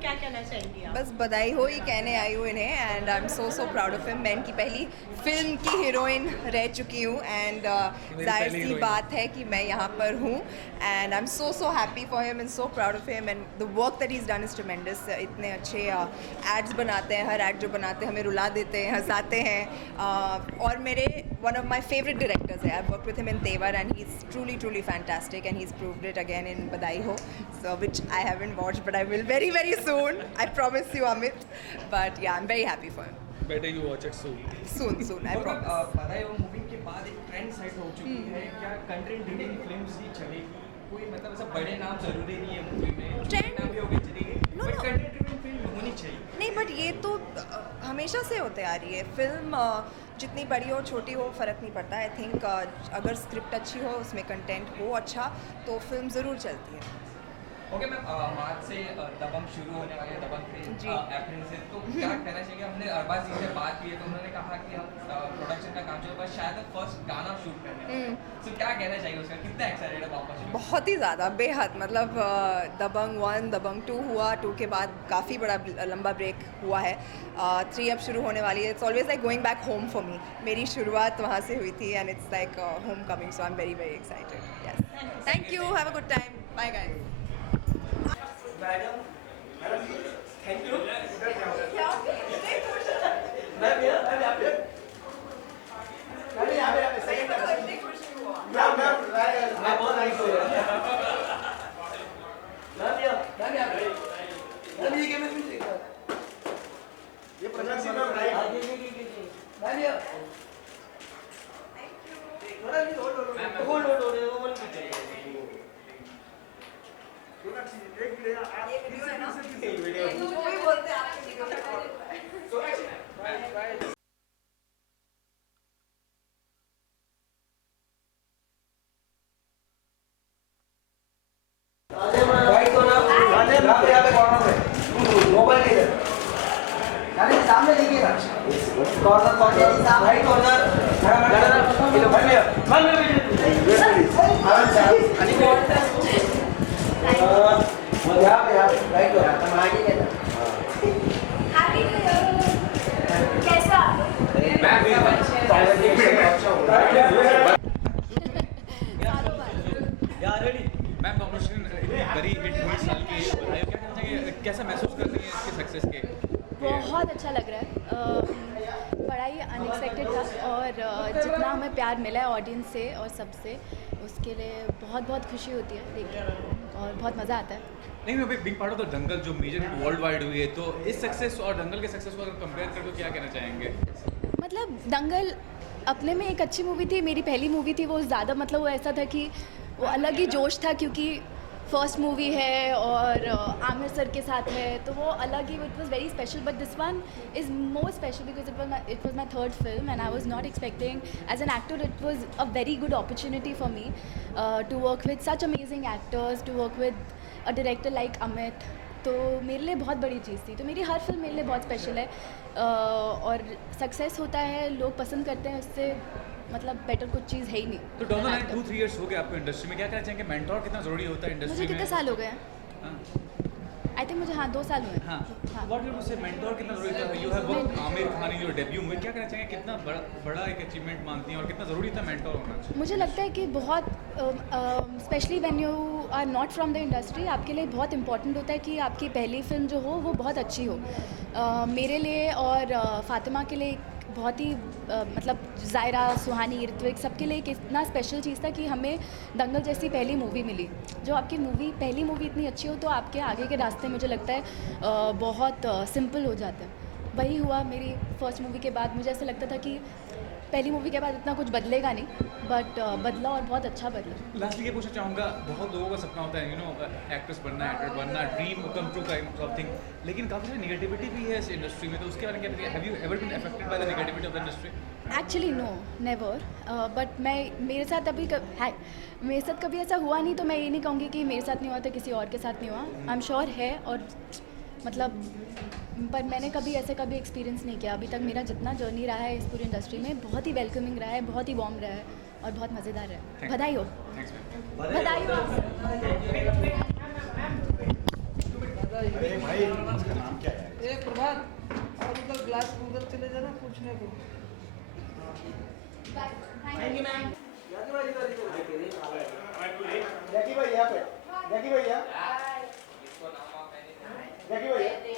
क्या कहना चाहेंगी आप? बस बधाई हो ही कहने आई हूँ इन्हें and I am so proud of him. मैं इनकी पहली फिल्म की हीरोइन रह चुकी हूँ एंड जाहिर सी बात है कि मैं यहाँ पर हूँ and I am so happy for him and so proud of him and the work that he is done is ट्रेमेंडस। इतने अच्छे एड्स बनाते हैं, हर एड जो बनाते हैं हमें रुला देते हैं, हंसाते हैं और मेरे one of my favourite directors है। I work with him in Tevar and he is truly fantastic and he is proved it again in Badhaai Ho, so which I haven't watched but I will very soon. I promise you, Amit. But yeah, I'm very happy for him. Better you watch it soon. Soon, I promise. बधाई हो movie के बाद एक trend set हो चुकी है। क्या content driven films ही चलेगी? कोई मतलब ऐसा बड़े नाम जरूरी नहीं है मूवी में, छोटे नाम भी होंगे चलेंगे, बट कंटेंट ड्रिवन फिल्म होनी चाहिए। नहीं, बट ये तो हमेशा से होते आ रही है। फिल्म जितनी बड़ी हो छोटी हो फ़र्क नहीं पड़ता। आई थिंक अगर स्क्रिप्ट अच्छी हो, उसमें कंटेंट हो अच्छा, तो फिल्म ज़रूर चलती है। ओके मैम, मार्च से दबंग शुरू होने वाले हैं, दबंग 3 अप्रैल से, तो क्या कहना चाहिए? हमने अरबाज जी से बात की है तो उन्होंने कहा कि हम प्रोडक्शन का काम चल रहा है, शायद फर्स्ट गाना शूट करने हैं, तो क्या कहना चाहिए उसका? कितना एक्साइटेड है वापस? बहुत ही ज़्यादा, बेहद। मतलब दबंग 1, दबंग 2 हुआ, 2 के बाद काफ़ी बड़ा लंबा ब्रेक हुआ है। 3 अब शुरू होने वाली है। It's always like going back home for me. मेरी शुरुआत वहाँ से हुई थी and it's like homecoming, so I am very excited. Yes, thank you, have a good time, bye guys. Madam thank you. सामने देखिएगा, corner corner right corner, right ma'am competition बड़ी hit हुई साल की बधाई हो, क्या कहना चाहिए? कैसा महसूस कर रही है इसके सक्सेस के? बहुत अच्छा लग रहा है। बड़ा ही अनएक्सपेक्टेड था और जितना हमें प्यार मिला है ऑडियंस से और सबसे, उसके लिए बहुत खुशी होती है देख के और बहुत मज़ा आता है। नहीं, मैं बिग पार्ट ऑफ द दंगल जो मेजर हिट वर्ल्ड वाइड हुई है, तो इस सक्सेस और दंगल के सक्सेस को अगर कंपेयर कर तो क्या कहना चाहेंगे? मतलब दंगल अपने में एक अच्छी मूवी थी, मेरी पहली मूवी थी। वो ज़्यादा मतलब वो ऐसा था कि वो अलग ही जोश था क्योंकि फर्स्ट मूवी है और आमिर सर के साथ है, तो वो अलग ही, it was very special. But this one is more special because it was my third film and I was not expecting as an actor. It was a very good opportunity for me to work with such amazing actors, to work with a director like Amit. तो मेरे लिए बहुत बड़ी चीज़ थी। तो मेरी हर film मेरे लिए बहुत स्पेशल है और सक्सेस होता है, लोग पसंद करते हैं, उससे मतलब बेटर कुछ चीज़ है ही नहीं। तो डाउन द लाइन 2-3 इयर्स हो गए आपको इंडस्ट्री में, क्या कहना चाहेंगे? मेंटोर कितना ज़रूरी होता है इंडस्ट्री में? मुझे कितने साल हो गए हैं? आई थिंक मुझे 2 साल हुए। हाँ, व्हाट यू से मेंटोर कितना ज़रूरी था? You have work Aamir Khan in your debut में, क्या कहना चाहेंगे? कितना बड़ा एक अचीवमेंट मानती हैं और कितना ज़रूरी था मेंटोर होना? मुझे लगता है कि बहुत specially when you are not from the industry, आपके लिए बहुत इंपॉर्टेंट होता है कि आपकी पहली फिल्म जो हो वो बहुत अच्छी हो। मेरे लिए और फातिमा के लिए बहुत ही मतलब ज़ायरा, सुहानी, ऋत्विक, सबके लिए एक इतना स्पेशल चीज़ था कि हमें दंगल जैसी पहली मूवी मिली। जो आपकी पहली मूवी इतनी अच्छी हो तो आपके आगे के रास्ते मुझे लगता है बहुत सिंपल हो जाते हैं। वही हुआ मेरी फर्स्ट मूवी के बाद। मुझे ऐसा लगता था कि पहली मूवी के बाद इतना कुछ बदलेगा नहीं, बट बदला और बहुत अच्छा बदला। लास्टली ये पूछना चाहूँगा, बहुत लोगों का सपना होता है एक्ट्रेस बनना, एक्टर बनना, dream come true kind of thing, लेकिन काफ़ी सारी नेगेटिविटी भी है इस इंडस्ट्री में, तो उसके बारे में क्या? Have you ever been affected by the negativity of the industry? Actually no, never. But मेरे साथ कभी ऐसा हुआ नहीं, तो मैं ये नहीं कहूँगी कि मेरे साथ नहीं हुआ तो किसी और के साथ नहीं हुआ। आई एम श्योर है, और मतलब पर मैंने कभी एक्सपीरियंस नहीं किया अभी तक। मेरा जितना जर्नी रहा है इस पूरी इंडस्ट्री में बहुत ही वेलकमिंग रहा है, बहुत ही वार्म रहा है और बहुत मज़ेदार रहा है। बधाई हो। Thanks ma'am. बधाई हो। अरे भाई उसका नाम क्या है? एक प्रभात और उधर ग्लास उधर चले जाना पूछने को। जैकी भाई यहाँ पे, जैकी भाई यहाँ, जैकी भाई यहाँ।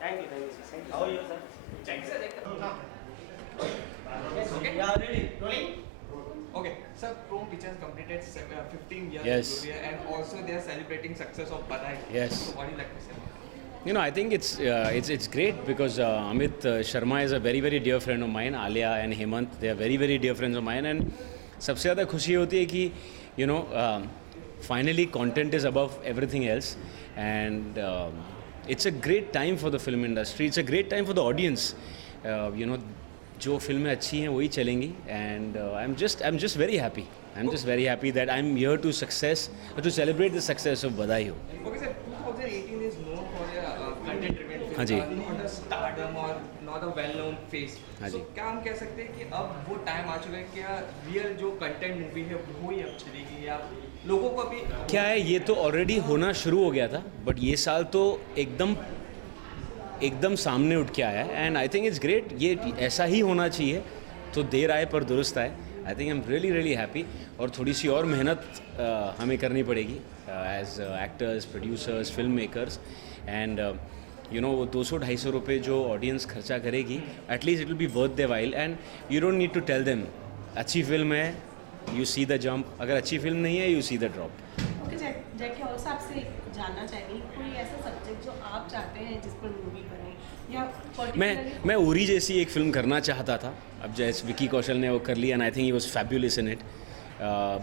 Thank you, sir. How are you, sir? Thank you, sir. Okay. Yeah, ready. Rolling. Okay, sir, Chrome Pictures completed 15 years Yes. career, and also they are celebrating success of Badai. Yes. So what do you like to say? You know, I think it's great because Amit Sharma is a very very dear friend of mine. Alia and Hemant, they are very very dear friends of mine, and सबसे ज़्यादा खुशी होती है कि you know finally content is above everything else, and it's a great time for the film industry. It's a great time for the audience. You know, जो फिल्में अच्छी हैं वही चलेंगी, and I'm just very happy. I'm just very happy that I'm here to celebrate the success of Badai Ho. Okay, sir, 2018 is known for a content-driven film. हाँ जी। Not a stardom or not a well-known face. हाँ So जी। क्या हम कह सकते हैं कि अब वो टाइम आ चुका है क्या रियल जो कंटेंट मूवी है वो ही अब चलेगी या लोगों को अभी क्या है, ये तो ऑलरेडी होना शुरू हो गया था, बट ये साल तो एकदम सामने उठ के आया है, and I think it's great. ये ऐसा ही होना चाहिए, तो देर आए पर दुरुस्त आए. I think I am really really happy. और थोड़ी सी और मेहनत हमें करनी पड़ेगी as actors, producers, film makers, and you know वो 200-250 रुपये जो ऑडियंस खर्चा करेगी, at least it will be worth their while, and you don't need to tell them अच्छी फिल्म है, यू सी द जंप. अगर अच्छी फिल्म नहीं है, you see the drop. Okay Jackie, और आपसे जानना चाहेंगे कोई ऐसा सब्जेक्ट जो आप चाहते हैं जिस पर मूवी बने या मैं उरी जैसी एक फिल्म करना चाहता था. अब जैसे विकी कौशल ने वो कर लिया, and I think he was fabulous in it.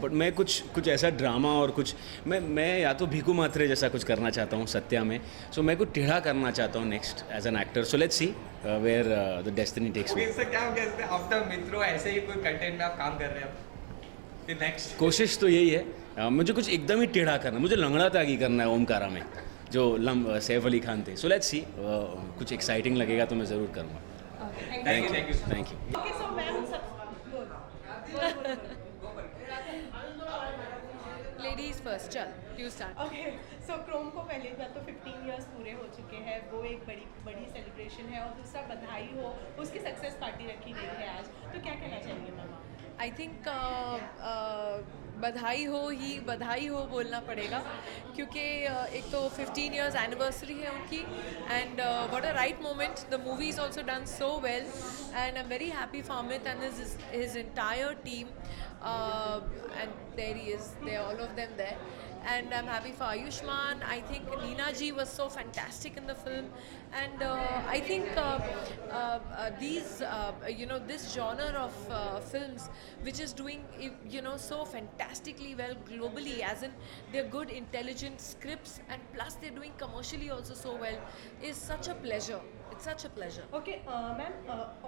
But मैं कुछ ऐसा ड्रामा और कुछ मैं या तो भीकू मात्रे जैसा कुछ करना चाहता हूँ सत्या में. सो मैं कुछ टेढ़ा करना चाहता हूँ next as an actor. So let's see where the destiny takes me. Sir क्या हम कह सकते हैं आफ्टर मित्रों ऐसे ही कोई कंटेंट में आप काम कर रहे हैं नेक्स्ट? कोशिश तो यही है. मुझे कुछ एकदम ही टेढ़ा करना, मुझे लंगड़ा तागी करना है ओमकारा में, जो सैफ अली खान थे. सो लेट्स सी, कुछ एक्साइटिंग लगेगा तो मैं ज़रूर करूँगा. Thank you thank you. Okay so ma'am सब लेडीज फर्स्ट, चल you start. Okay so Chrome को पहले बात तो 15 इयर्स पूरे हो चुके हैं, वो एक बड़ी सेलिब्रेशन है, और दूसरा बधाई हो उसकी सक्सेस पार्टी रखी गई है आज, तो क्या कहना चाहेंगे मैम? आई थिंक बधाई हो बोलना पड़ेगा, क्योंकि एक तो 15 इयर्स एनिवर्सरी है उनकी, and what a right moment. The movie is also done so well, and I am very happy for Amit and his entire team, and there he is, they all of them there. And I'm happy for Ayushman. I think Neena ji was so fantastic in the film, and I think this genre of films which is doing so fantastically well globally, as in they're good intelligent scripts, and plus they're doing commercially also so well, is such a pleasure. It's such a pleasure. Okay ma'am,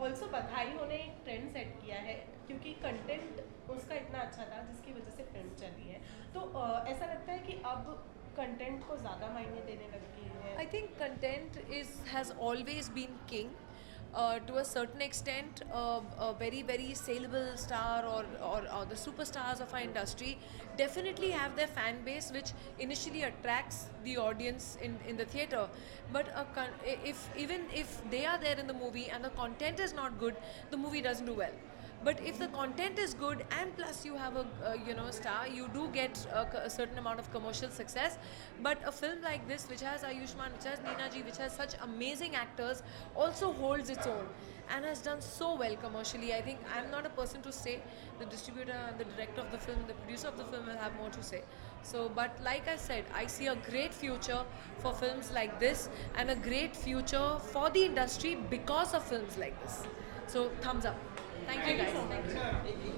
also बधाई होने एक trend set किया है, क्योंकि content उसका इतना अच्छा था जिसकी वजह से फिल्म चली है, तो ऐसा लगता है कि अब कंटेंट को ज़्यादा मायने देने लग गई है. I think content has always been king. To a certain extent, a very very saleable star or the superstars of our industry definitely have their fan base, which initially attracts the audience in the theatre. But even if they are there in the movie and the content is not good, the movie doesn't do well. But if the content is good and plus you have a star, you do get a certain amount of commercial success. But a film like this, which has Ayushman, which has Neena ji, which has such amazing actors, also holds its own and has done so well commercially. I think I'm not a person to say. The distributor and the director of the film, the producer of the film will have more to say. So, but like I said, I see a great future for films like this, and a great future for the industry because of films like this. So, thumbs up. Thank you guys. Thank you.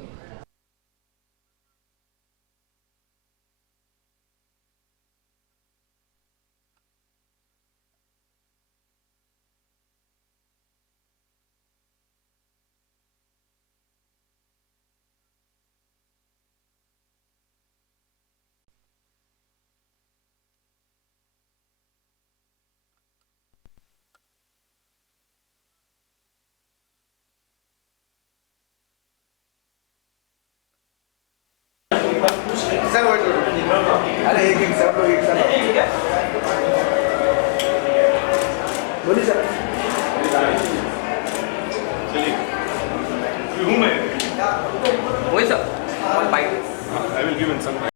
Sir अरे एक एक सब लोग एक साथ बोलिए sir